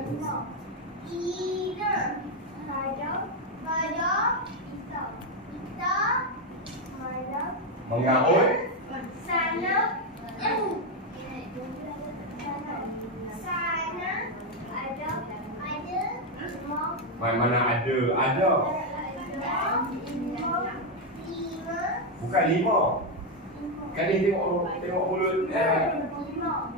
Ina. Pada. Kita. Mengaul. Sana. Sana. Ada. Mana ada? Ada. Lima. Bukan 5. Kan ni tengok mulut. Lima.